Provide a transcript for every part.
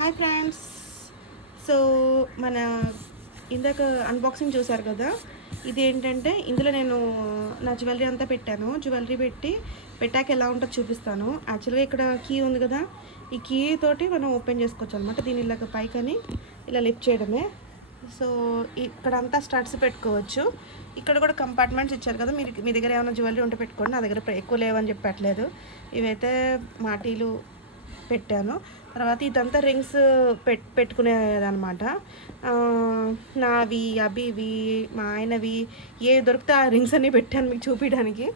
Hi friends. So మన ఇందాక unboxing చూసారు కదా, ఇది ఏంటంటే ఇందులో నేను నా జ్యువెలరీ అంతా పెట్టాను. జ్యువెలరీ పెట్టాక ఎలా ఉంటుందో చూపిస్తాను. యాక్చువల్గా ఇక్కడ కీ ఉంది కదా, ఈ కీ తోటి మనం ఓపెన్ చేసుకోవచ్చు అనమాట. దీని ఇలాగ పైకని ఇలా లిఫ్ట్ చేయడమే. సో ఇక్కడ అంతా స్టడ్స్ పెట్టుకోవచ్చు. ఇక్కడ కూడా కంపార్ట్మెంట్స్ ఇచ్చారు కదా, మీరు మీ దగ్గర ఏమైనా జ్యువెలరీ ఉంటే పెట్టుకోండి. నా దగ్గర ఎక్కువ లేవని చెప్పి పెట్టలేదు. ఇవైతే మాటీలు పెట్టాను. తర్వాత ఇదంతా రింగ్స్ పెట్టుకునేదనమాట. నావి, అభివి, మా ఆయనవి ఏ దొరికితే ఆ రింగ్స్ అన్నీ పెట్టాను మీకు చూపించడానికి.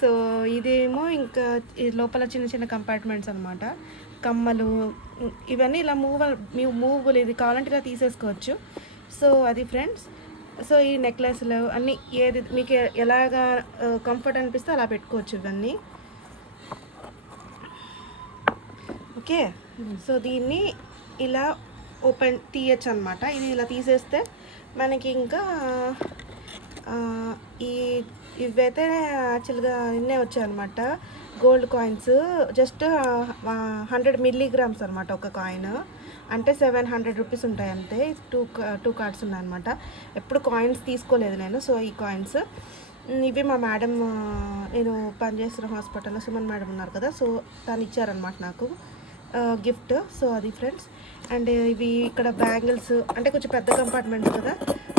సో ఇదేమో ఇంకా లోపల చిన్న చిన్న కంపార్ట్మెంట్స్ అనమాట. కమ్మలు ఇవన్నీ ఇలా మూవబుల్, ఇది కావాలంటే ఇలా తీసేసుకోవచ్చు. సో అది ఫ్రెండ్స్. సో ఈ నెక్లెస్లు అన్నీ ఏది మీకు ఎలాగా కంఫర్ట్ అనిపిస్తే అలా పెట్టుకోవచ్చు ఇవన్నీ. ఓకే, సో దీన్ని ఇలా తీయచ్చు అనమాట. ఇది ఇలా తీసేస్తే మనకి ఇంకా ఇవైతే యాక్చువల్గా నిన్నే వచ్చాయన్నమాట. గోల్డ్ కాయిన్స్ జస్ట్ 100 మిల్లీగ్రామ్స్ అనమాట ఒక కాయిన్. అంటే 700 రూపీస్ ఉంటాయి అంతే. టూ కార్డ్స్ ఉన్నాయన్నమాట. ఎప్పుడు కాయిన్స్ తీసుకోలేదు నేను. సో ఈ కాయిన్స్ ఇవి మా మేడం, నేను పనిచేస్తున్న హాస్పిటల్లో సుమన్ మేడం ఉన్నారు కదా, సో తను ఇచ్చారనమాట నాకు గిఫ్ట్. సో అది ఫ్రెండ్స్. అండ్ ఇవి ఇక్కడ బ్యాంగిల్స్, అంటే కొంచెం పెద్ద కంపార్ట్మెంట్స్ కదా,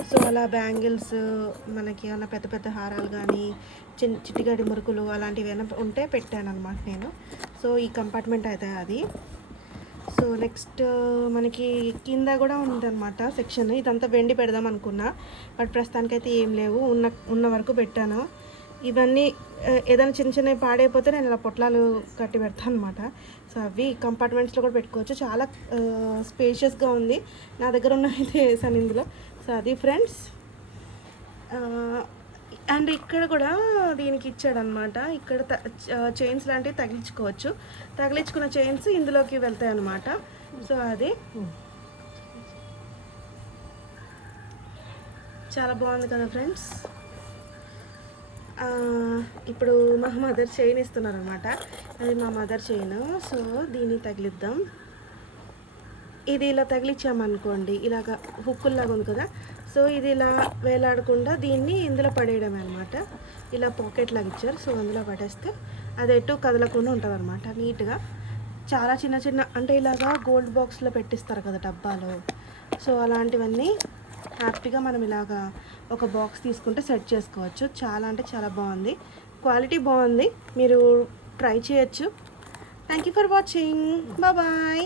సో అలా బ్యాంగిల్స్ మనకి ఏమైనా పెద్ద పెద్ద హారాలు కానీ చిట్టిగడి మురుకులు అలాంటివి ఏమైనా ఉంటే పెట్టాను అనమాట నేను. సో ఈ కంపార్ట్మెంట్ అయితే అది. సో నెక్స్ట్ మనకి కింద కూడా ఉందన్నమాట సెక్షన్. ఇదంతా వెండి పెడదాం అనుకున్నా, బట్ ప్రస్తుతానికైతే ఏం లేవు, ఉన్న వరకు పెట్టాను. ఇవన్నీ ఏదైనా చిన్న చిన్నవి పాడైపోతే నేను ఇలా పొట్లాలు కట్టి పెడతాను అనమాట. సో అవి కంపార్ట్మెంట్స్లో కూడా పెట్టుకోవచ్చు. చాలా స్పేషియస్గా ఉంది. నా దగ్గర ఉన్న అయితే వేసాను ఇందులో. సో అది ఫ్రెండ్స్. అండ్ ఇక్కడ కూడా దీనికి ఇచ్చాడనమాట. ఇక్కడ చైన్స్ లాంటివి తగిలించుకోవచ్చు. తగిలించుకున్న చైన్స్ ఇందులోకి వెళ్తాయి అన్నమాట. సో అది చాలా బాగుంది కదా ఫ్రెండ్స్. ఇప్పుడు మా మదర్ చైన్ ఇస్తున్నారనమాట. అది మా మదర్ చైన్. సో దీన్ని తగిలిద్దాం. ఇది ఇలా తగిలిచ్చామనుకోండి, ఇలాగ హుక్కుల్లాగా ఉంది కదా, సో ఇది ఇలా వేలాడకుండా దీన్ని ఇందులో పడేయడమే అనమాట. ఇలా పాకెట్ లాగా ఇచ్చారు. సో అందులో పడేస్తే అది ఎటు కదలకుండా ఉంటుంది అనమాట నీట్గా. చాలా చిన్న చిన్న, అంటే ఇలాగా గోల్డ్ బాక్స్లో పెట్టిస్తారు కదా డబ్బాలో, సో అలాంటివన్నీ హ్యాపీగా మనం ఇలాగా ఒక బాక్స్ తీసుకుంటే సెట్ చేసుకోవచ్చు. చాలా అంటే చాలా బాగుంది, క్వాలిటీ బాగుంది. మీరు ట్రై చేయొచ్చు. Thank you for watching. Bye.